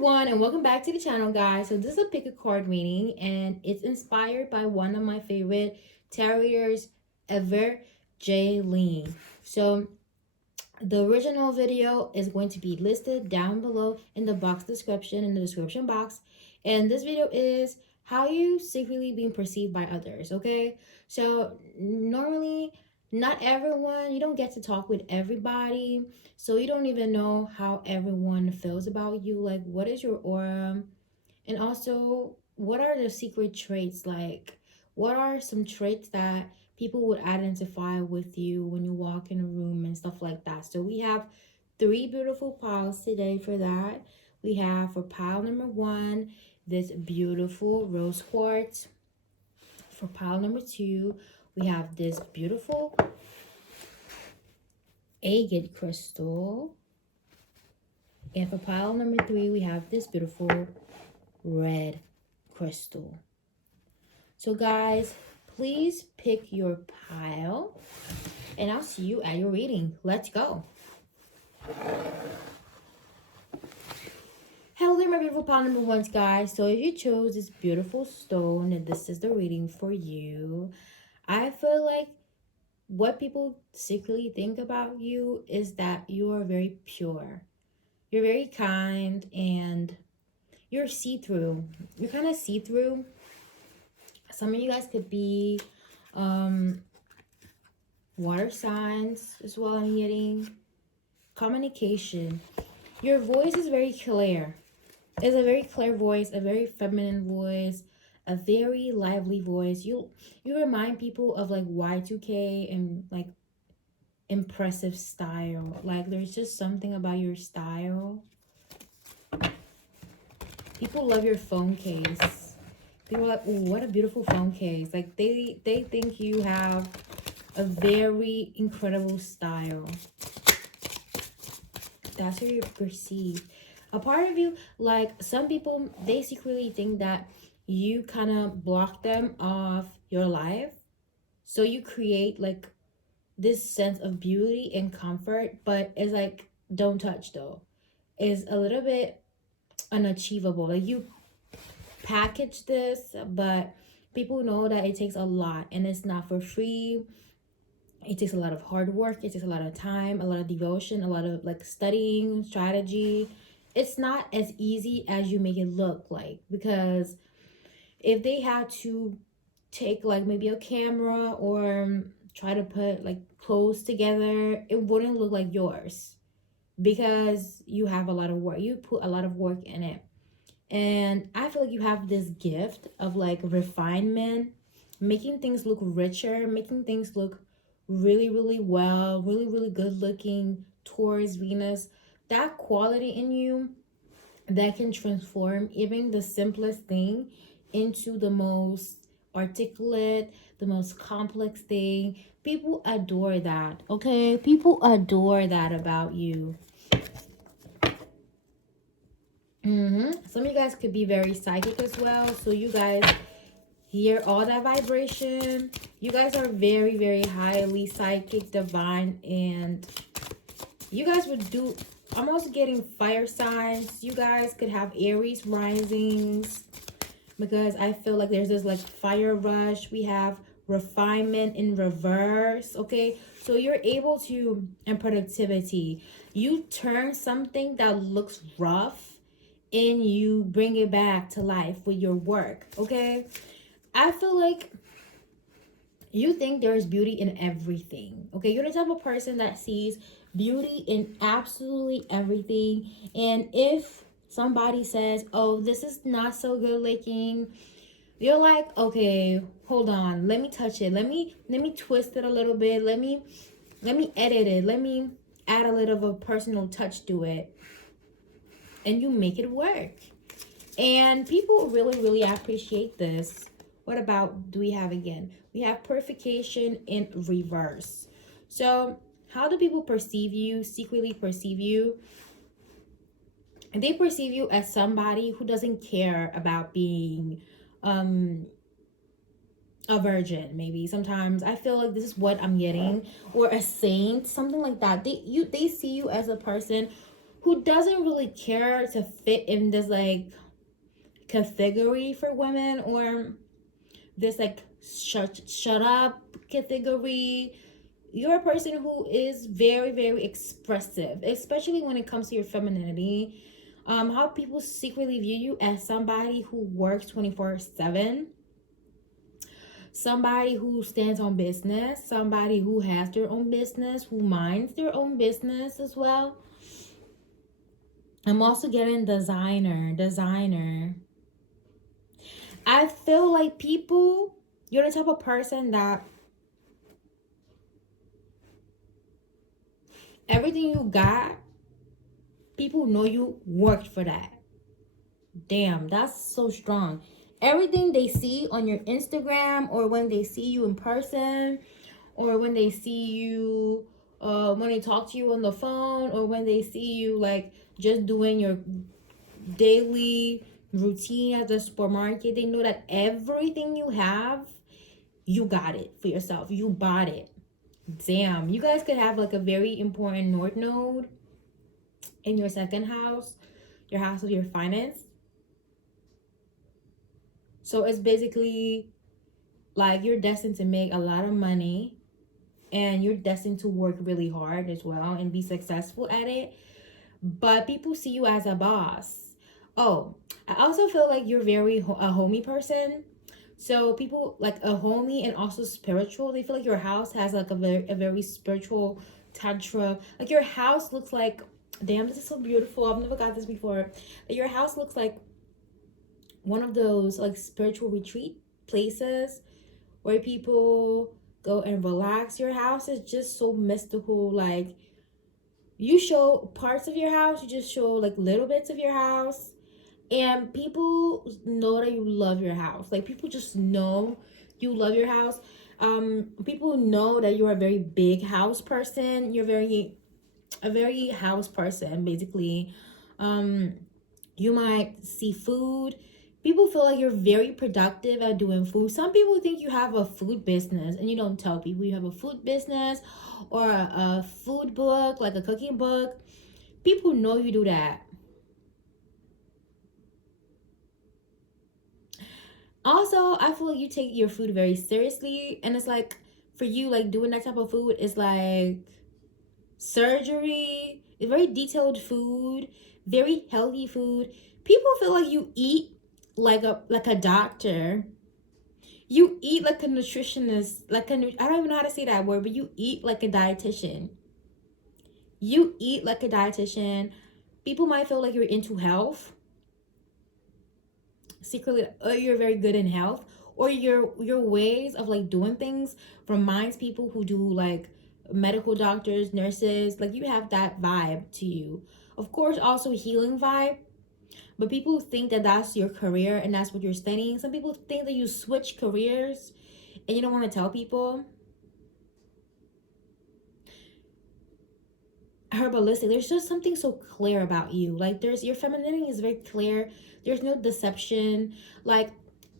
everyone, and welcome back to the channel, guys. So this is a pick a card reading, and it's inspired by one of my favorite terriers ever, Jaylene. So the original video is going to be listed down below in the box description, in the description box. And this video is how you secretly being perceived by others, okay? So normally, not everyone, you don't get to talk with everybody. So you don't even know how everyone feels about you. Like, what is your aura? And also, what are the secret traits? Like, what are some traits that people would identify with you when you walk in a room and stuff like that? So we have three beautiful piles today for that. We have for pile number one, this beautiful rose quartz. For pile number two, we have this beautiful agate crystal. And for pile number three, we have this beautiful red crystal. So guys, please pick your pile and I'll see you at your reading. Let's go. Hello there, my beautiful pile number ones, guys. So if you chose this beautiful stone and this is the reading for you, I feel like what people secretly think about you is that you are very pure. You're very kind and you're see-through. You're kind of see-through. Some of you guys could be water signs as well. I'm getting communication. Your voice is very clear. It's a very clear voice, a very feminine voice, a very lively voice. You remind people of like Y2K and like impressive style. Like there's just something about your style. People love your phone case. People are like, oh, what a beautiful phone case. Like they think you have a very incredible style. That's how you're perceived. A part of you, like some people, they secretly think that you kind of block them off your life. So you create like this sense of beauty and comfort, but it's like, don't touch though. It's a little bit unachievable. Like you package this, but people know that it takes a lot and it's not for free. It takes a lot of hard work. It takes a lot of time, a lot of devotion, a lot of like studying, strategy. It's not as easy as you make it look like, because if they had to take like maybe a camera or try to put like clothes together, it wouldn't look like yours because you have a lot of work. You put a lot of work in it. And I feel like you have this gift of like refinement, making things look richer, making things look really, really well, really, really good looking towards Venus. That quality in you that can transform even the simplest thing into the most articulate, the most complex thing. People adore that, okay? People adore that about you. Some of you guys could be very psychic as well. So you guys hear all that vibration. You guys are very, very highly psychic, divine, and you guys would do, I'm also getting fire signs. You guys could have Aries risings because I feel like there's this like fire rush. We have refinement in reverse, okay? So you're able to, and productivity, you turn something that looks rough and you bring it back to life with your work, okay? I feel like you think there's beauty in everything, okay? You're the type of person that sees beauty in absolutely everything. And if somebody says, oh, this is not so good looking, you're like, okay, hold on, let me touch it, let me twist it a little bit, let me edit it, let me add a little of a personal touch to it, and you make it work. And people really, really appreciate this. What about, do we have again? We have purification in reverse. So how do people perceive you, secretly perceive you? And they perceive you as somebody who doesn't care about being a virgin. Maybe sometimes I feel like this is what I'm getting, or a saint, something like that. They see you as a person who doesn't really care to fit in this like category for women, or this like shut up category. You're a person who is very, very expressive, especially when it comes to your femininity. How people secretly view you as somebody who works 24/7, somebody who stands on business, somebody who has their own business, who minds their own business as well. I'm also getting designer. I feel like people, you're the type of person that everything you got, people know you worked for that. Damn, that's so strong. Everything they see on your Instagram, or when they see you in person, or when they see you, when they talk to you on the phone, or when they see you like just doing your daily routine at the supermarket, they know that everything you have, you got it for yourself. You bought it. Damn, you guys could have like a very important North Node in your second house, your house of your finance. So it's basically like you're destined to make a lot of money, and you're destined to work really hard as well and be successful at it. But people see you as a boss. Oh, I also feel like you're very a homey person. So people like a homey and also spiritual. They feel like your house has like a very spiritual tantra. Like your house looks like, damn, this is so beautiful. I've never got this before. Your house looks like one of those like spiritual retreat places where people go and relax. Your house is just so mystical. Like you show parts of your house, you just show like little bits of your house, and people know that you love your house. Like people just know you love your house. People know that you're a very big house person. You're a very house person basically. You might see food. People feel like you're very productive at doing food. Some people think you have a food business, and you don't tell people you have a food business or a food book, like a cooking book. People know you do that. Also, I feel like you take your food very seriously, and it's like for you, like doing that type of food is like surgery. It's very detailed food, very healthy food. People feel like you eat like a doctor. You eat like a nutritionist, I don't even know how to say that word, but you eat like a dietitian. You eat like a dietitian. People might feel like you're into health secretly, or you're very good in health, or your ways of like doing things reminds people who do like medical doctors, nurses. Like you have that vibe to you. Of course, also healing vibe. But people think that that's your career and that's what you're studying. Some people think that you switch careers and you don't want to tell people. Herbalistic, there's just something so clear about you. Like there's your femininity is very clear. There's no deception. Like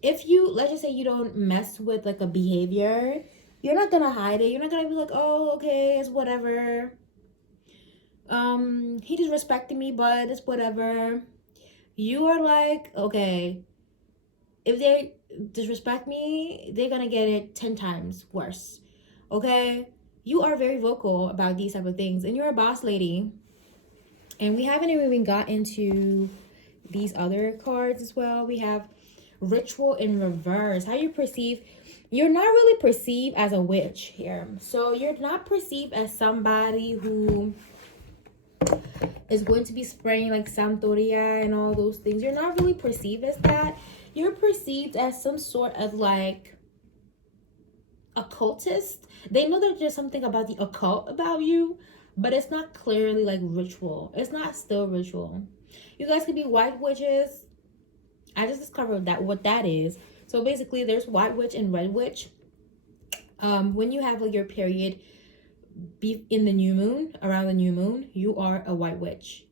if you, let's just say you don't mess with like a behavior, you're not gonna hide it. You're not gonna be like, oh, okay, it's whatever. He disrespected me, but it's whatever. You are like, okay, if they disrespect me, they're gonna get it 10 times worse. Okay? You are very vocal about these type of things, and you're a boss lady. And we haven't even got into these other cards as well. We have ritual in reverse. How you perceive, you're not really perceived as a witch here. So you're not perceived as somebody who is going to be spraying like Santoria and all those things. You're not really perceived as that. You're perceived as some sort of like occultist. They know that there's something about the occult about you, but it's not clearly like ritual. It's not still ritual. You guys could be white witches. I just discovered that what that is. So basically there's white witch and red witch. When you have like your period be in the new moon, around the new moon, you are a white witch.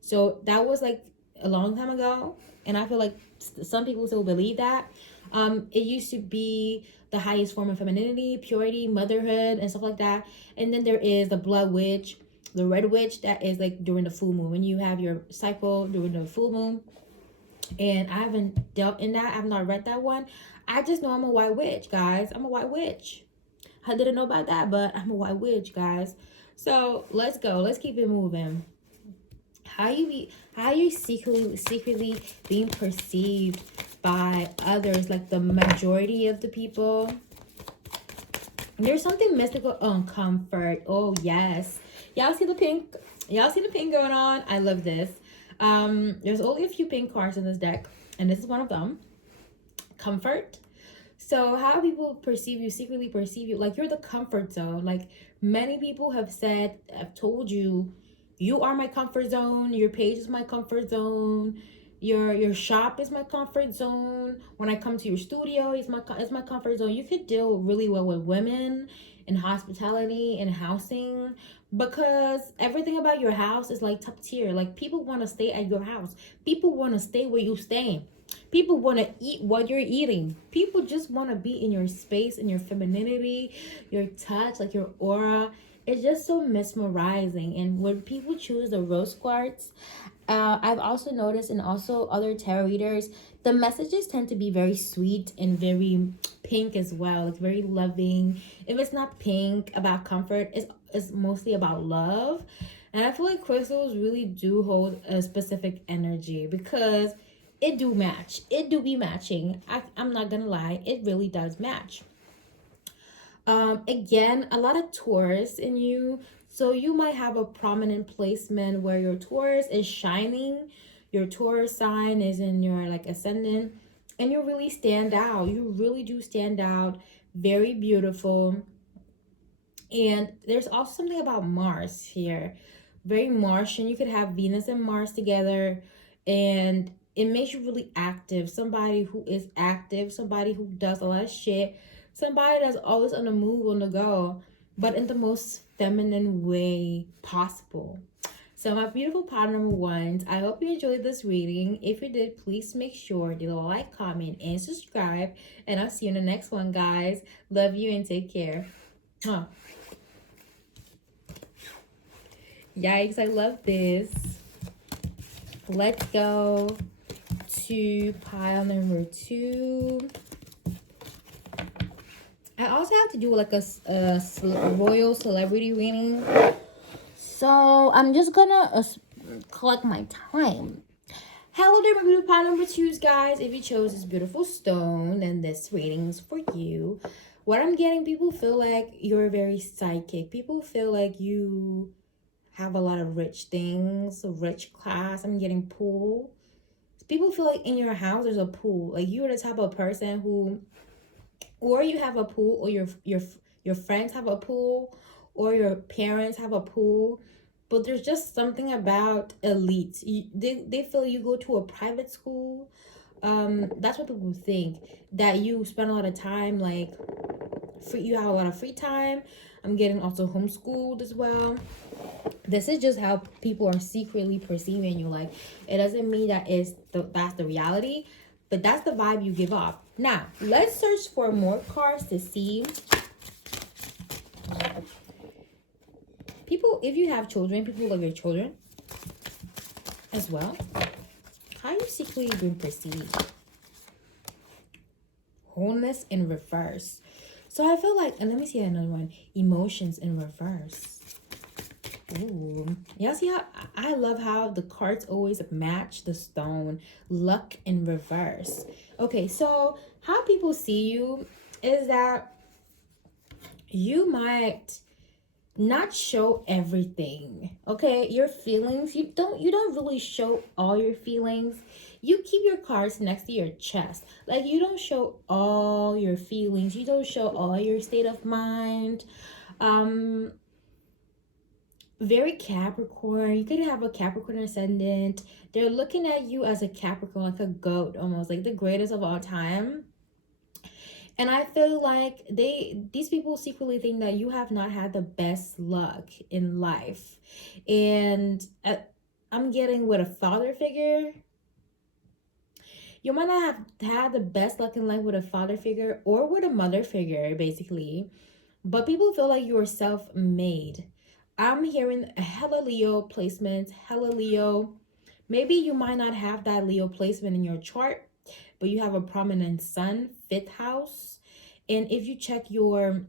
So that was like a long time ago, and I feel like some people still believe that. It used to be the highest form of femininity, purity, motherhood, and stuff like that. And then there is the blood witch. The red witch, that is like during the full moon, when you have your cycle during the full moon. And I haven't dealt in that. I've not read that one. I just know I'm a white witch, guys. I'm a white witch. I didn't know about that, but I'm a white witch, guys. So let's go. Let's keep it moving. How you secretly being perceived by others, like the majority of the people. There's something mystical on comfort. Oh yes. Y'all see the pink? Y'all see the pink going on? I love this. There's only a few pink cards in this deck, and this is one of them. Comfort. So how people perceive you, secretly perceive you, like you're the comfort zone. Like many people have told you, you are my comfort zone. Your page is my comfort zone. Your shop is my comfort zone. When I come to your studio, it's my comfort zone. You could deal really well with women in hospitality and housing, because everything about your house is like top tier. Like people want to stay at your house. People want to stay where you stay. People want to eat what you're eating. People just want to be in your space, in your femininity, your touch, like your aura. It's just so mesmerizing. And when people choose the rose quartz, I've also noticed, and also other tarot readers, the messages tend to be very sweet and very pink as well. Like very loving. If it's not pink about comfort, it's mostly about love. And I feel like crystals really do hold a specific energy, because it do match. It do be matching. I'm not gonna lie. It really does match. Again, a lot of Taurus in you. So you might have a prominent placement where your Taurus is shining. Your Taurus sign is in your like ascendant. And you really stand out. You really do stand out. Very beautiful. And there's also something about Mars here. Very Martian. You could have Venus and Mars together. And it makes you really active. Somebody who is active. Somebody who does a lot of shit. Somebody that's always on the move, on the go, but in the most feminine way possible. So my beautiful pile number ones, I hope you enjoyed this reading. If you did, please make sure to like, comment, and subscribe. And I'll see you in the next one, guys. Love you and take care. Huh. Yikes, I love this. Let's go to pile number 2. I also have to do like a royal celebrity reading. So I'm just gonna collect my time. Hello there, my beautiful pile number 2s, guys. If you chose this beautiful stone, then this reading is for you. What I'm getting, people feel like you're very psychic. People feel like you have a lot of rich things, a rich class. I'm getting pool. People feel like in your house there's a pool. Like you're the type of person who, or you have a pool, or your friends have a pool, or your parents have a pool. But there's just something about elite. They feel you go to a private school. That's what people think, that you spend a lot of time, like you have a lot of free time. I'm getting also homeschooled as well. This is just how people are secretly perceiving you. Like it doesn't mean that that's the reality, but that's the vibe you give off. Now let's search for more cards to see. People, if you have children, people love your children as well. How are you secretly being perceived? Wholeness in reverse. So I feel like, and let me see another one. Emotions in reverse. Ooh. Y'all see how I love how the cards always match the stone. Luck in reverse. Okay, so how people see you is that you might not show everything. Okay, your feelings, you don't really show all your feelings. You keep your cards next to your chest. Like you don't show all your feelings. You don't show all your state of mind. Very Capricorn. You could have a Capricorn ascendant. They're looking at you as a Capricorn, like a goat, almost like the greatest of all time. And I feel like these people secretly think that you have not had the best luck in life. And I'm getting with a father figure. You might not have had the best luck in life with a father figure or with a mother figure, basically. But people feel like you are self-made. I'm hearing hella Leo placements, hella Leo. Maybe you might not have that Leo placement in your chart, but you have a prominent sun, 5th house. And if you check your,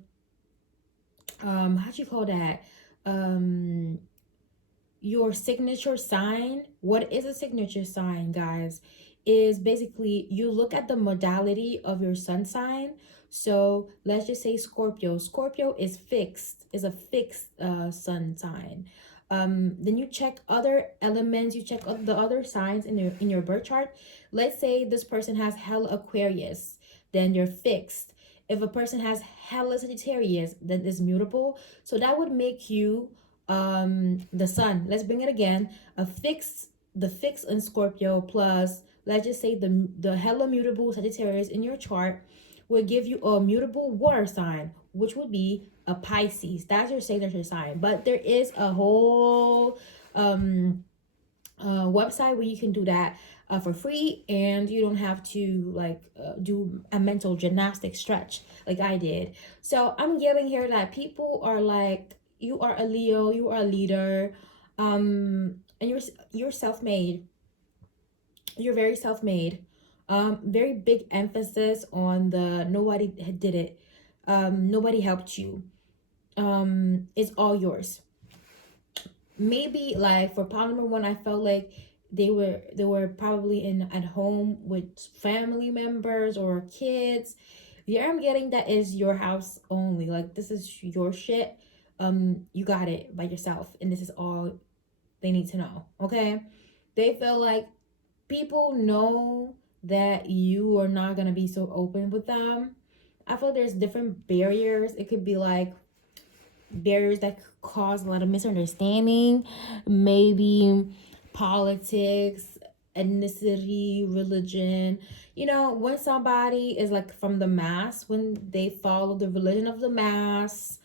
how'd you call that? Um, your signature sign. What is a signature sign, guys? Is basically you look at the modality of your sun sign. So let's just say Scorpio. Scorpio is fixed, is a fixed sun sign. Then you check other elements, you check the other signs in your birth chart. Let's say this person has hella Aquarius, then you're fixed. If a person has hella Sagittarius, then it's mutable. So that would make you the sun. Let's bring it again. The fixed in Scorpio plus, let's just say, the hella mutable Sagittarius in your chart will give you a mutable water sign, which would be a Pisces. That's your signature sign. But there is a whole website where you can do that for free, and you don't have to like do a mental gymnastic stretch like I did. So I'm getting here that people are like, you are a Leo, you are a leader, and you're self-made. You're very self-made. Very big emphasis on the nobody did it. Nobody helped you. It's all yours. Maybe like for part number one, I felt like they were probably at home with family members or kids. Yeah, I'm getting that is your house only. Like this is your shit. You got it by yourself, and this is all they need to know. Okay, they feel like people know that you are not gonna be so open with them. I feel there's different barriers. It could be like barriers that cause a lot of misunderstanding, maybe politics, ethnicity, religion. You know, when somebody is like from the mass, when they follow the religion of the mass,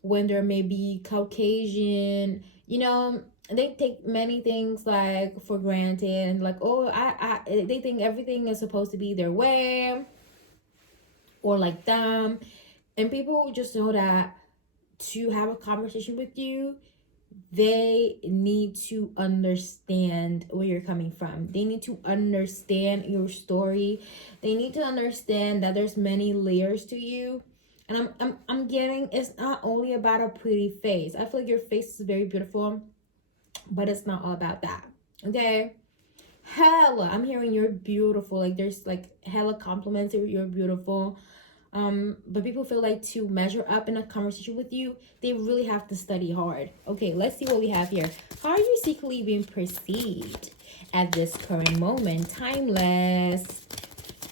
when they're maybe Caucasian, you know, they take many things like for granted, and like, oh, they think everything is supposed to be their way or like them. And people just know that to have a conversation with you, they need to understand where you're coming from. They need to understand your story. They need to understand that there's many layers to you. And I'm getting, it's not only about a pretty face. I feel like your face is very beautiful, but it's not all about that. Okay? Hella, I'm hearing you're beautiful. Like there's like hella compliments. You're beautiful. But people feel like to measure up in a conversation with you, they really have to study hard. Okay, let's see what we have here. How are you secretly being perceived at this current moment? Timeless.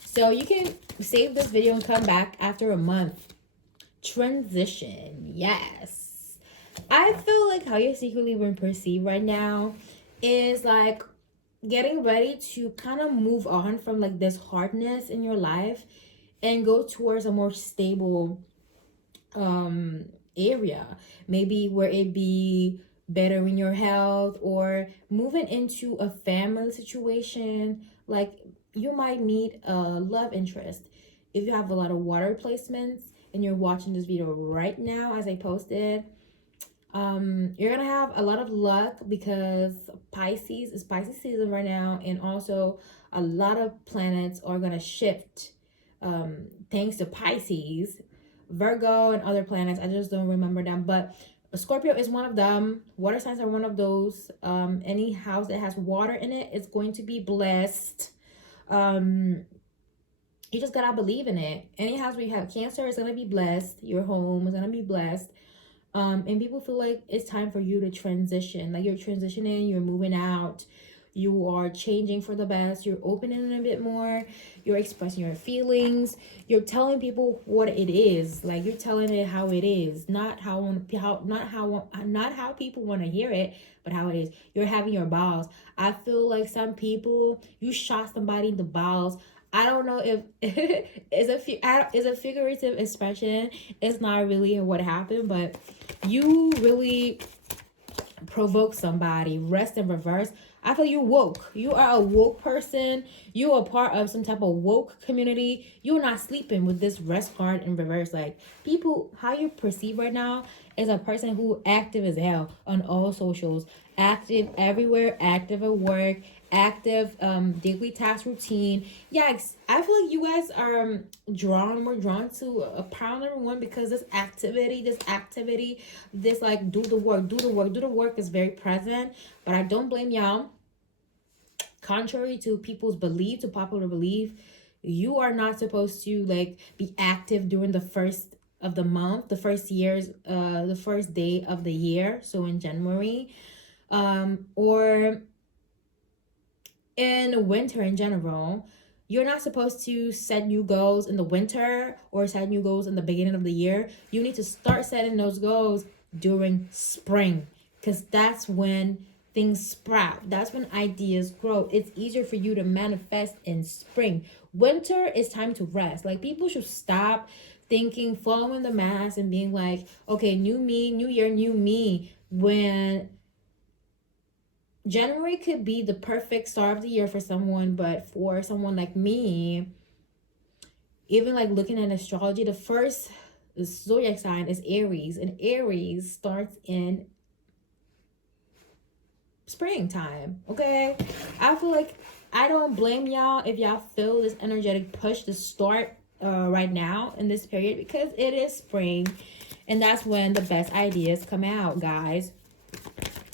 So you can save this video and come back after a month. Transition. Yes. I feel like how you're secretly being perceived right now is like getting ready to kind of move on from like this hardness in your life and go towards a more stable area, maybe where it be bettering your health or moving into a family situation. Like you might meet a love interest. If you have a lot of water placements and you're watching this video right now as I posted, you're gonna have a lot of luck because Pisces is Pisces season right now, and also a lot of planets are gonna shift thanks to Pisces, Virgo, and other planets. I just don't remember them, but Scorpio is one of them. Water signs are one of those. Any house that has water in it is going to be blessed. You just gotta believe in it. Any house where you have Cancer is gonna be blessed. Your home is gonna be blessed. And people feel like it's time for you to transition. Like you're transitioning, you're moving out, you are changing for the best, you're opening a bit more, you're expressing your feelings, you're telling people what it is. Like you're telling it how it is, not how people want to hear it, but how it is. You're having your balls. I feel like some people, you shot somebody in the balls. I don't know if it's a figurative expression. It's not really what happened, but you really provoke somebody. Rest in reverse. I feel you're woke. You are a woke person. You are part of some type of woke community. You're not sleeping with this rest card in reverse. Like, people, how you perceive right now is a person who active as hell on all socials, active everywhere, active at work, active daily task routine. Yeah, I feel like you guys are more drawn to a pile number one because this activity, this like do the work is very present. But I don't blame y'all. Contrary to people's belief, to popular belief, you are not supposed to like be active during the first of the month, the first day of the year, so in January, or in winter in general. You're not supposed to set new goals in the winter or set new goals in the beginning of the year. You need to start setting those goals during spring, because that's when things sprout. That's when ideas grow. It's easier for you to manifest in spring. Winter is time to rest. Like, people should stop thinking, following the mass, and being like, okay, new me, new year, new me, when January could be the perfect start of the year for someone, but for someone like me, even like looking at astrology, the zodiac sign is Aries, and Aries starts in springtime. Okay, I feel like I don't blame y'all if y'all feel this energetic push to start right now in this period, because it is spring, and that's when the best ideas come out, guys,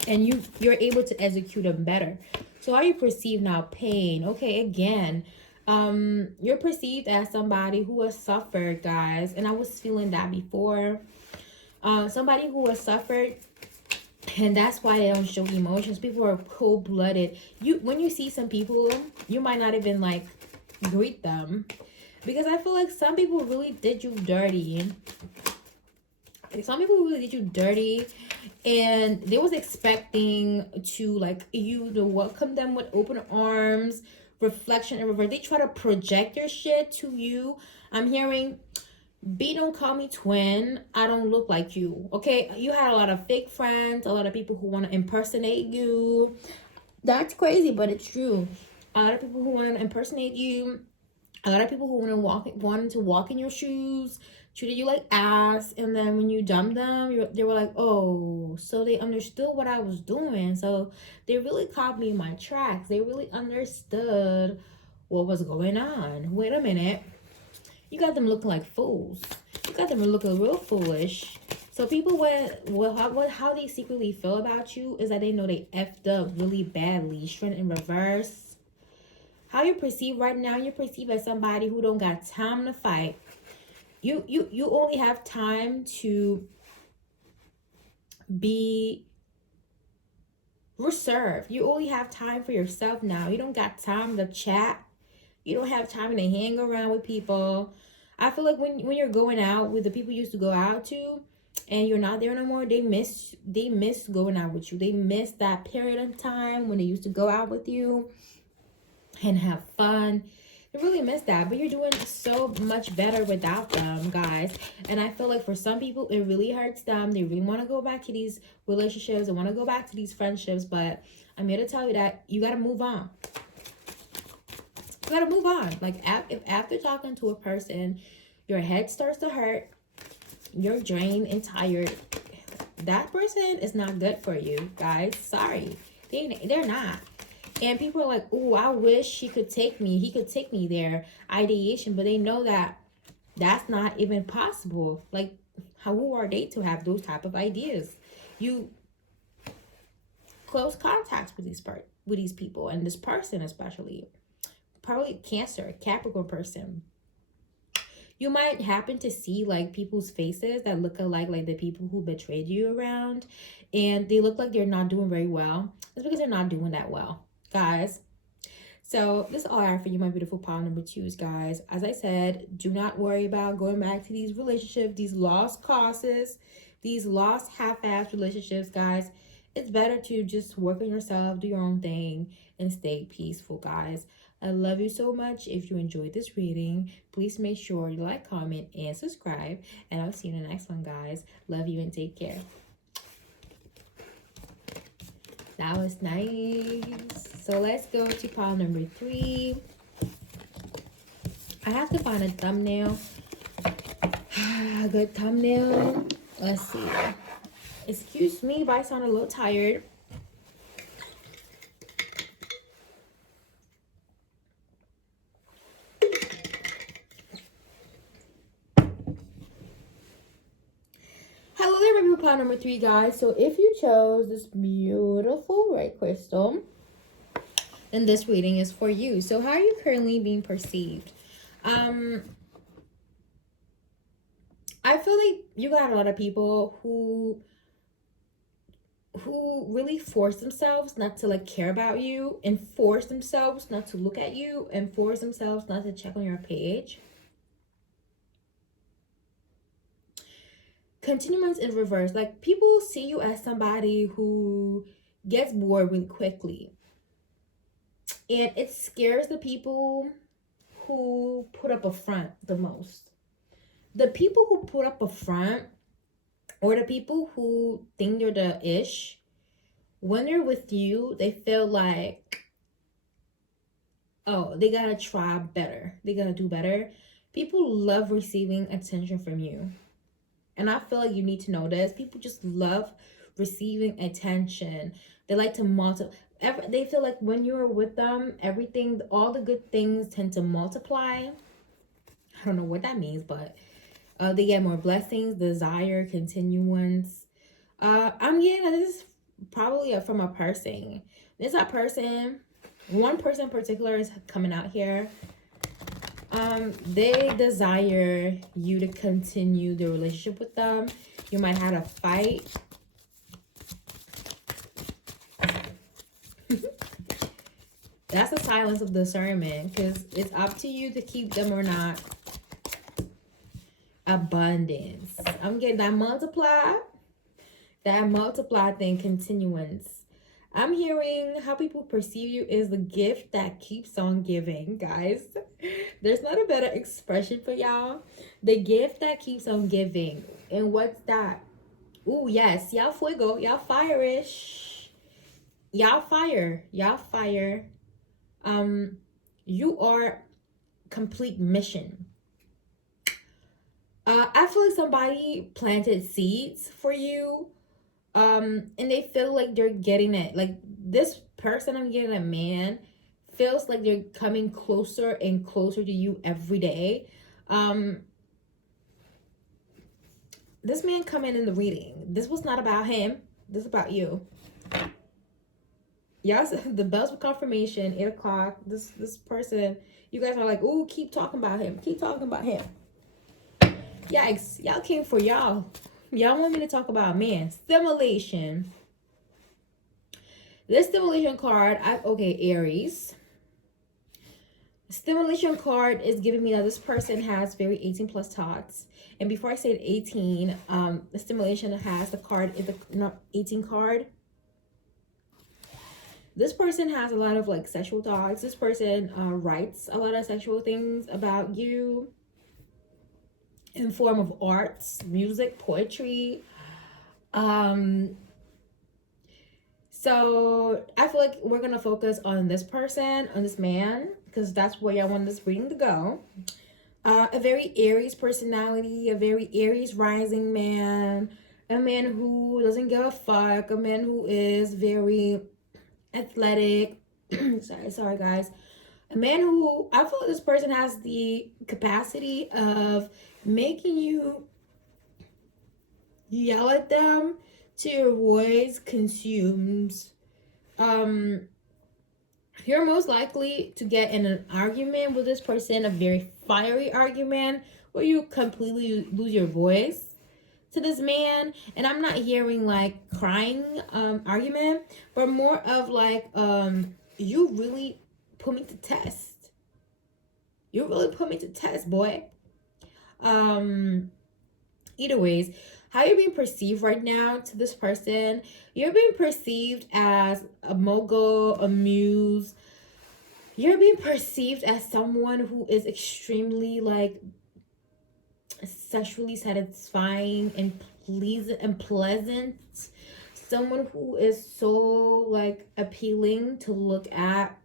and you're able to execute them better. So how you perceive now? Pain. Okay, again, you're perceived as somebody who has suffered, guys, and I was feeling that before. Somebody who has suffered, and that's why they don't show emotions. People are cold-blooded. When you see some people, you might not even like greet them, because I feel like some people really did you dirty. Some people really did you dirty, and they was expecting to like you to welcome them with open arms, reflection and reverse. They try to project their shit to you. I'm hearing, B, don't call me twin. I don't look like you. Okay, you had a lot of fake friends, a lot of people who want to impersonate you. That's crazy, but it's true. A lot of people who want to impersonate you. A lot of people who wanted to walk in your shoes, treated you like ass, and then when you dumped them, they were like, oh, so they understood what I was doing. So they really caught me in my tracks. They really understood what was going on. Wait a minute. You got them looking like fools. You got them looking real foolish. So people, how they secretly feel about you is that they know they effed up really badly. Strength in reverse. How you perceive right now, you perceive as somebody who don't got time to fight. You only have time to be reserved. You only have time for yourself now. You don't got time to chat. You don't have time to hang around with people. I feel like when you're going out with the people you used to go out to, and you're not there no more, they miss going out with you. They miss that period of time when they used to go out with you and have fun. They really miss that, but you're doing so much better without them, guys. And I feel like for some people, it really hurts them. They really want to go back to these relationships. They want to go back to these friendships, but I'm here to tell you that you got to move on. You got to move on. Like, if after talking to a person, your head starts to hurt, you're drained and tired, that person is not good for you, guys. Sorry. They're not. And people are like, oh, I wish he could take me. He could take me there. Ideation. But they know that that's not even possible. Like, who are they to have those type of ideas? You close contacts with these people, and this person especially. Probably Cancer, Capricorn person. You might happen to see like people's faces that look alike, like the people who betrayed you around, and they look like they're not doing very well. It's because they're not doing that well, guys. So this is all I have for you, my beautiful pile number twos, guys. As I said, do not worry about going back to these relationships, these lost causes, these lost half-assed relationships, guys. It's better to just work on yourself, do your own thing, and stay peaceful, guys. I love you so much. If you enjoyed this reading, please make sure you like, comment, and subscribe. And I'll see you in the next one, guys. Love you and take care. That was nice. So let's go to pile number 3. I have to find a thumbnail. A good thumbnail. Let's see. Excuse me if I sound a little tired. Hello there, review pile number 3, guys. So if you chose this beautiful red crystal, then this reading is for you. So how are you currently being perceived? I feel like you got a lot of people who really force themselves not to like care about you, and force themselves not to look at you, and force themselves not to check on your page. Continuance in reverse. Like, people see you as somebody who gets bored really quickly, and it scares the people who put up a front the most. The people who put up a front, or the people who think they're the ish, when they're with you, they feel like, oh, they gotta try better. They gotta do better. People love receiving attention from you. And I feel like you need to know this. People just love receiving attention. They like to multiply. They feel like when you're with them, everything, all the good things tend to multiply. I don't know what that means, but they get more blessings, desire, continuance. I'm getting that this is probably from a person. This a person, one person in particular is coming out here. They desire you to continue the relationship with them. You might have a fight. That's the silence of discernment, because it's up to you to keep them or not. Abundance. I'm getting that multiply. That multiply thing, continuance. I'm hearing how people perceive you is the gift that keeps on giving, guys. There's not a better expression for y'all. The gift that keeps on giving. And what's that? Ooh, yes. Y'all fuego. Y'all fire-ish. Y'all fire. Y'all fire. You are complete mission. I feel like somebody planted seeds for you. And they feel like they're getting it. Like, this person, I'm getting a man, feels like they're coming closer and closer to you every day. This man coming in the reading, this was not about him. This is about you. Yes, the bells for confirmation, 8 o'clock. This person, you guys are like, ooh, keep talking about him. Keep talking about him. Yikes, y'all came for y'all. Y'all want me to talk about man. Stimulation. This stimulation card, okay, Aries. Stimulation card is giving me that this person has very 18 plus thoughts. And before I say 18, the stimulation has the card is the 18 card. This person has a lot of like sexual thoughts. This person writes a lot of sexual things about you in form of arts, music, poetry. So I feel like we're gonna focus on this person, on this man, because that's where I want this reading to go. A very Aries personality, a very Aries rising man, a man who doesn't give a fuck, a man who is very athletic. sorry guys. A man who, I feel like this person has the capacity of making you yell at them till your voice consumes. You're most likely to get in an argument with this person, a very fiery argument where you completely lose your voice to this man. And I'm not hearing like crying argument, but more of like you really put me to test. You really put me to test, boy. Either ways, how you're being perceived right now to this person, you're being perceived as a mogul, a muse. You're being perceived as someone who is extremely like sexually satisfying and pleasant. someone who is so like appealing to look at,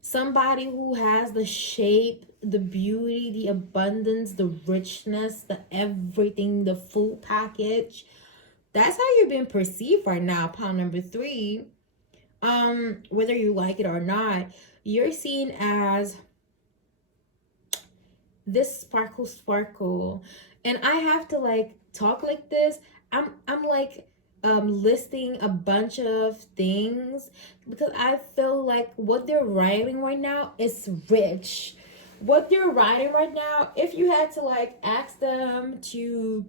somebody who has the shape, the beauty, the abundance, the richness, the everything, the full package. That's how you're being perceived right now, pile number 3. Whether you like it or not, you're seen as this sparkle. And I have to like talk like this. I'm like listing a bunch of things because I feel like what they're writing right now is rich. What they're writing right now, if you had to like ask them to,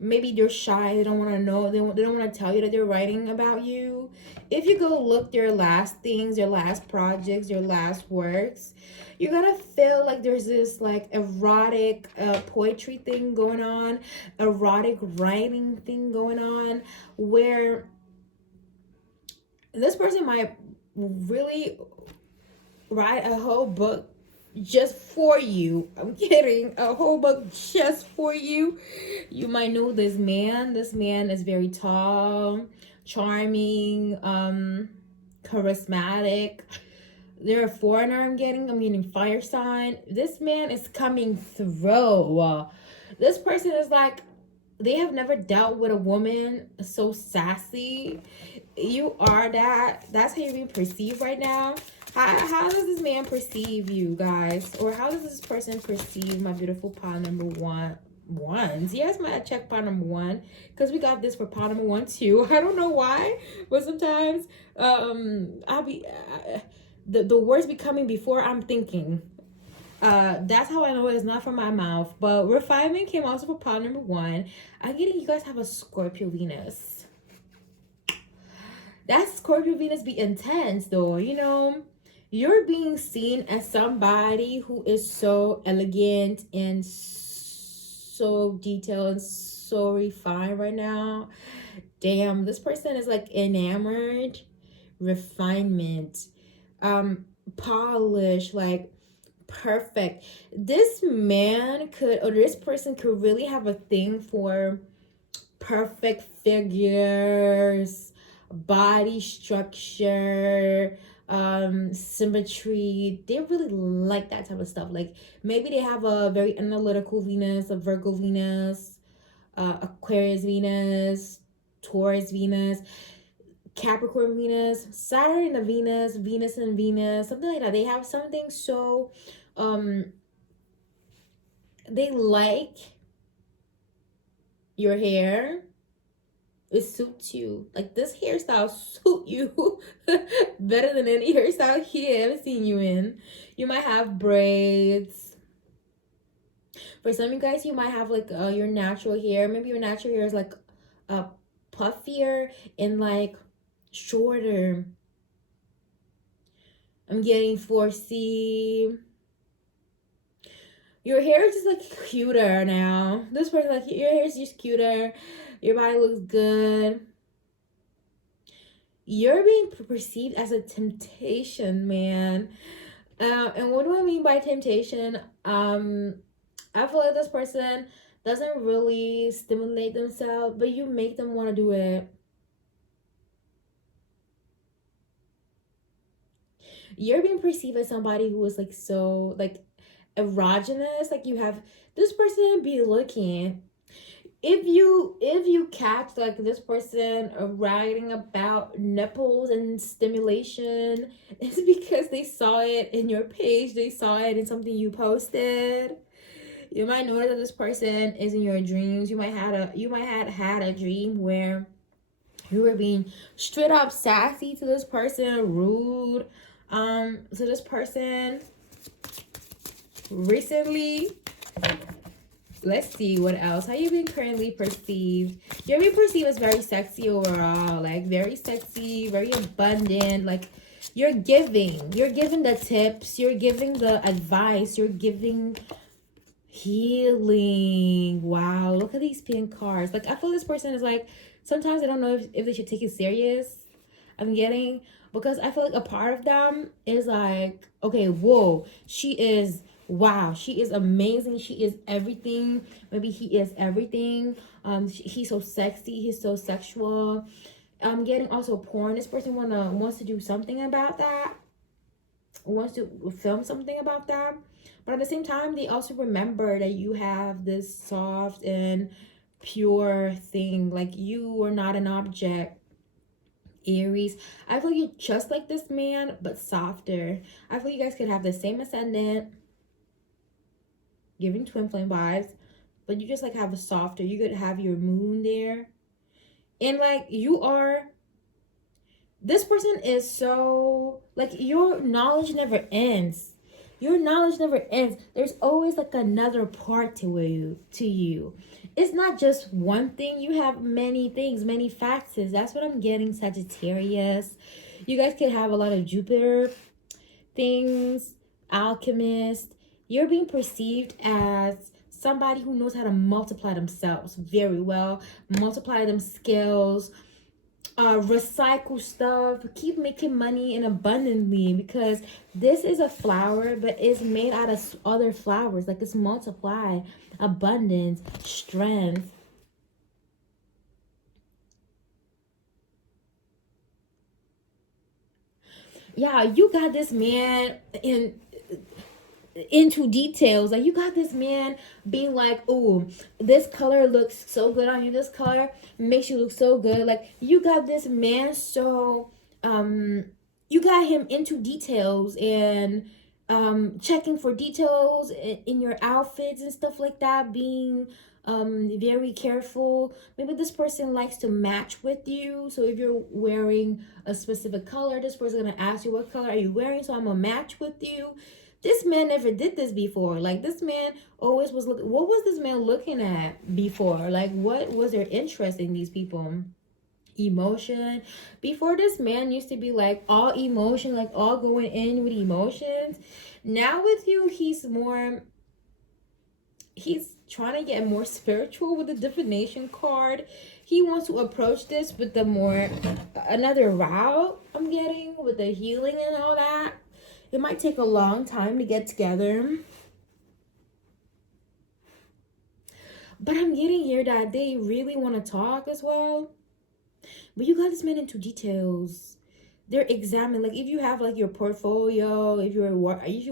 maybe they're shy, they don't want to know, they don't want to tell you that they're writing about you. If you go look their last things, their last projects, their last works, you're gonna feel like there's this like erotic poetry thing going on, erotic writing thing going on, where this person might really write a whole book just for you. I'm kidding. A whole book just for you. You might know this man. This man is very tall, charming, charismatic. They're a foreigner. I'm getting fire sign. This man is coming through. This person is like, they have never dealt with a woman so sassy. You are that. That's how you're being perceived right now. How does this man perceive you guys? Or how does this person perceive my beautiful pile number ones? Yes, might check pile number 1 because we got this for pile number 1 too. I don't know why, but sometimes I'll be the words be coming before I'm thinking. That's how I know it's not from my mouth. But refinement came also for pile number 1. I'm getting you guys have a Scorpio Venus. That Scorpio Venus be intense though, you know. You're being seen as somebody who is so elegant and so detailed and so refined right now. Damn, this person is like enamored, refinement, polish, like perfect. This man could, or this person could really have a thing for perfect figures, body structure, symmetry. They really like that type of stuff. Like maybe they have a very analytical Venus, a Virgo Venus, Aquarius Venus, Taurus Venus, Capricorn Venus, Saturn and Venus, Venus and Venus, something like that. They have something so they like your hair. It suits you. Like this hairstyle suit you better than any hairstyle here I've seen you in. You might have braids. For some of you guys, you might have like your natural hair. Maybe your natural hair is like puffier and like shorter. I'm getting 4C. Your hair is just like cuter now. This person, like your hair is just cuter. Your body looks good. You're being perceived as a temptation, man. And what do I mean by temptation? I feel like this person doesn't really stimulate themselves, but you make them want to do it. You're being perceived as somebody who is like so like erogenous. Like you have this person be looking. If you catch like this person writing about nipples and stimulation, it's because they saw it in your page. They saw it in something you posted. You might know that this person is in your dreams. You might have had a dream where you were being straight up sassy to this person, rude. So this person recently, let's see what else. How you been currently perceived? You're being perceived as very sexy overall. Like very sexy, very abundant. Like you're giving the tips. You're giving the advice. You're giving healing. Wow, look at these pink cards. Like I feel this person is like, sometimes I don't know if they should take it serious. I'm getting, because I feel like a part of them is like, okay, whoa, wow, she is amazing, she is everything. Maybe he is everything. He's so sexy, he's so sexual. I'm getting also porn. This person wants to do something about that, wants to film something about that. But at the same time, they also remember that you have this soft and pure thing. Like, you are not an object. Aries, I feel you just like this man, but softer. I feel you guys could have the same ascendant, giving twin flame vibes, but you just like have a softer. You could have your moon there, and like you are. This person is so like, your knowledge never ends. Your knowledge never ends. There's always like another part to you. It's not just one thing. You have many things, many facets. That's what I'm getting, Sagittarius. You guys could have a lot of Jupiter things, alchemist. You're being perceived as somebody who knows how to multiply themselves very well, multiply them skills, recycle stuff, keep making money and abundantly, because this is a flower but it's made out of other flowers. Like, it's multiply, abundance, strength. Yeah, you got this man into details. Like, you got this man being like, oh, this color looks so good on you, this color makes you look so good. Like, you got this man, so you got him into details and checking for details in your outfits and stuff like that, being very careful. Maybe this person likes to match with you, so if you're wearing a specific color, this person is gonna ask you, what color are you wearing, so I'm gonna match with you. This man never did this before. Like, this man always was looking. What was this man looking at before? Like, what was their interest in these people? Emotion. Before, this man used to be like all emotion, like all going in with emotions. Now with you, he's trying to get more spiritual with the divination card. He wants to approach this with the more another route I'm getting with the healing and all that. It might take a long time to get together. But I'm getting here that they really want to talk as well. But you got this man into details. They're examining, like, if you have like your portfolio, if you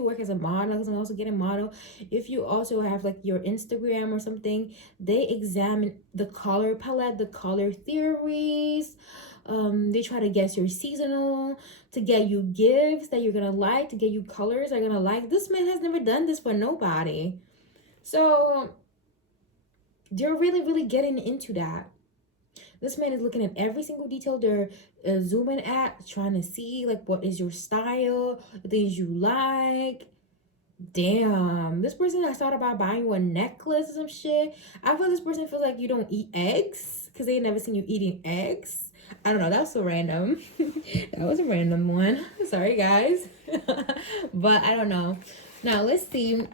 work as a model, because I'm also getting model. If you also have like your Instagram or something, they examine the color palette, the color theories. They try to guess your seasonal, to get you gifts that you're gonna like, to get you colors that you're gonna like. This man has never done this for nobody, so they're really getting into that. This man is looking at every single detail. They're zooming at, trying to see like what is your style, the things you like. Damn, this person has thought about buying you a necklace or some shit. I feel this person feels like you don't eat eggs because they never seen you eating eggs. I don't know, that was so random. That was a random one. Sorry, guys. But I don't know. Now, let's see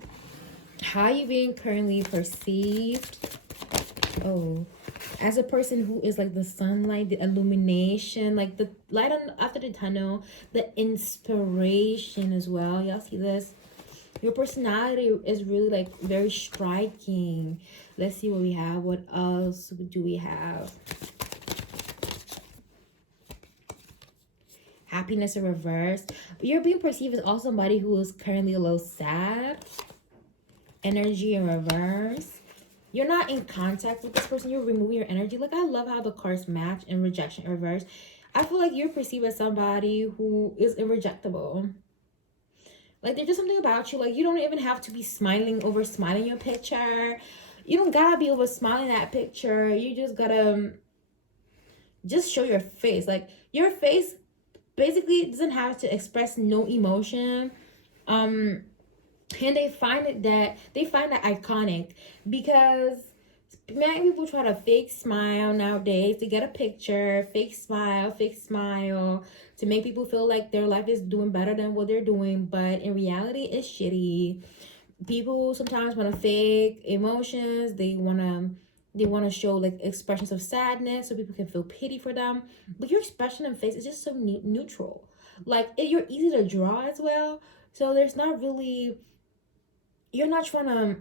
how you being currently perceived. Oh, as a person who is like the sunlight, the illumination, like the light on after the tunnel, the inspiration as well. Y'all see this? Your personality is really like very striking. Let's see what we have. What else do we have? Happiness in reverse. But you're being perceived as also somebody who is currently a little sad. Energy in reverse. You're not in contact with this person. You're removing your energy. Like, I love how the cards match in rejection in reverse. I feel like you're perceived as somebody who is irrejectable. Like, there's just something about you. Like, you don't even have to be over smiling your picture. You don't gotta be over smiling that picture. You just gotta just show your face. Like, your face basically doesn't have to express no emotion. And they find that iconic, because many people try to fake smile nowadays to get a picture, fake smile to make people feel like their life is doing better than what they're doing, but in reality it's shitty. People sometimes want to fake emotions. They want to show like expressions of sadness so people can feel pity for them, but your expression and face is just so neutral. Like, you're easy to draw as well, so there's not really, you're not trying to,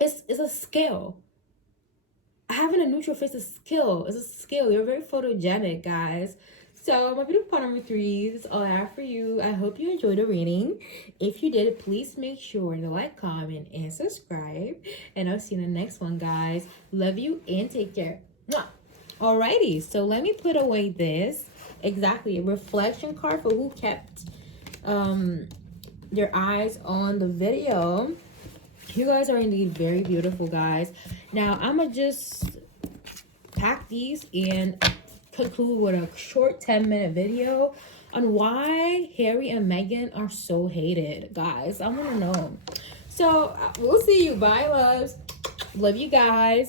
it's a scale. having a neutral face is a skill. It's a skill. You're very photogenic, guys. So my beautiful part number 3, this is all I have for you. I hope you enjoyed the reading. If you did, please make sure to like, comment, and subscribe. And I'll see you in the next one, guys. Love you and take care. Mwah. Alrighty, so let me put away this. Exactly, a reflection card for who kept their eyes on the video. You guys are indeed very beautiful, guys. Now, I'm going to just pack these and conclude with a short 10-minute video on why Harry and Meghan are so hated, guys. I want to know. So, we'll see you. Bye, loves. Love you guys.